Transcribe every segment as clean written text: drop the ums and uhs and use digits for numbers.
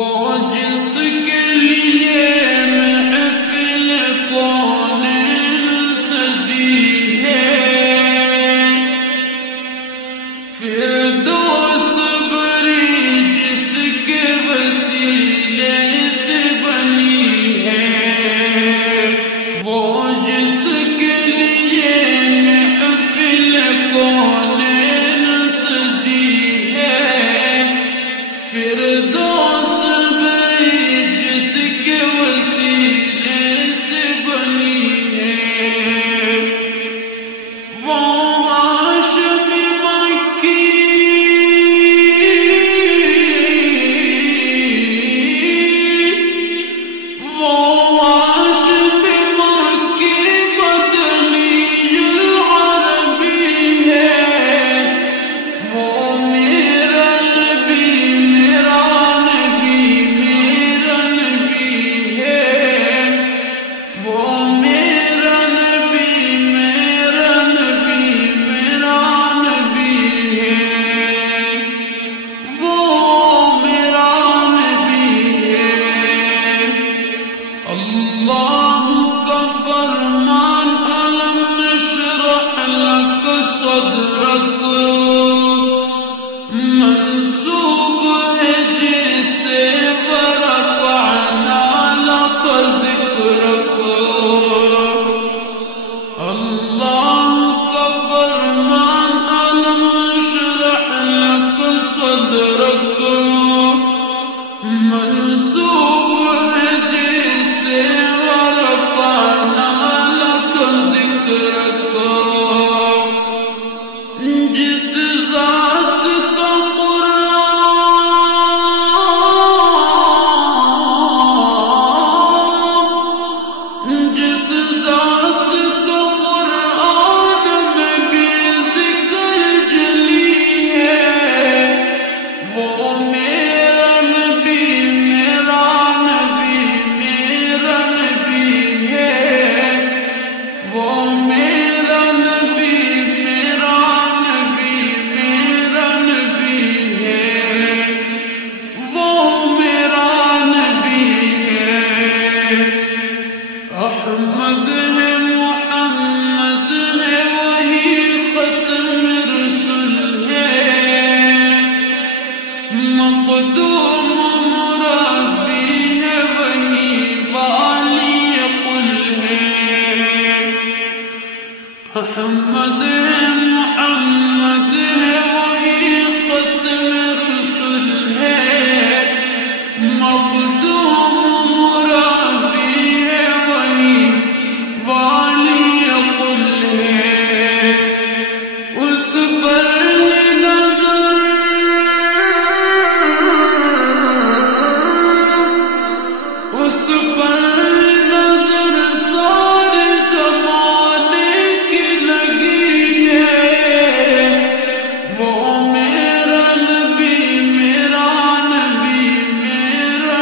جس کے لیے محفل کونین سجی ہے، فردوس بری جس کے وسیلے سے بنی ہے، وہ جس کے لیے محفل کونین سجی ہے، فردوس جس کے وسیلے سے بنی ہے، وہ ہاشم مکی بدنی العربی ہے، وہ میرا نبی میرا نبی میرا نبی ہے، وہ میرا نبی میرا نبی میرا نبی ہے، وہ میرا نبی ہے۔ اللہ کا فرمان الم نشرح لک صدرک منسوب ہے جسے ورفعنا لک ذکرک۔ اللہ کا فرمان الم نشرح لک صدرک منسوب ہے جسے ورفعنا لک ذکرک۔ جس ذات کا قرآن جس ذات کا قرآن میں بھی ذکر جلی ہے، وہ میرا نبی میرا نبی میرا نبی ہے، وہ میرا نبی میرا نبی میرا نبی ہے، وہ میرا نبی ہے۔ احمد ہے محمد ہے وہی ختم رسول ہے، مقدوم مربی ہے وہی والی قل ہے۔ احمد ہے محمد ہے وہی ختم رسول ہے، مقدوم مربی ہے وہی والی قل ہے۔ اس پر نظر اس پر نظر سارے زمانے کی لگی ہے، وہ میرا نبی میرا نبی میرا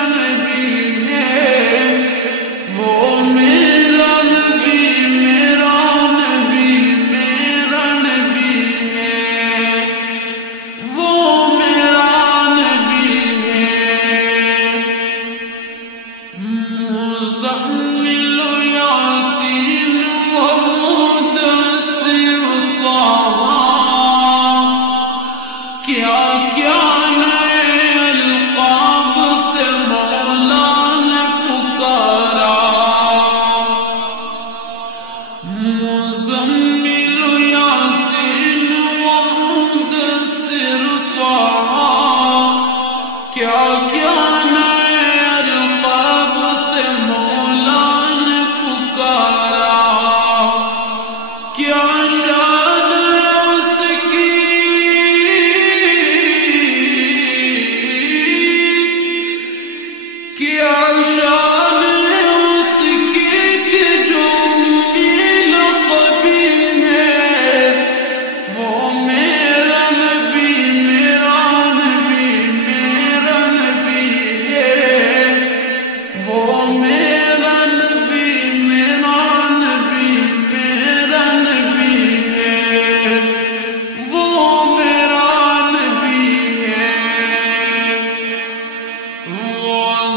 وعلى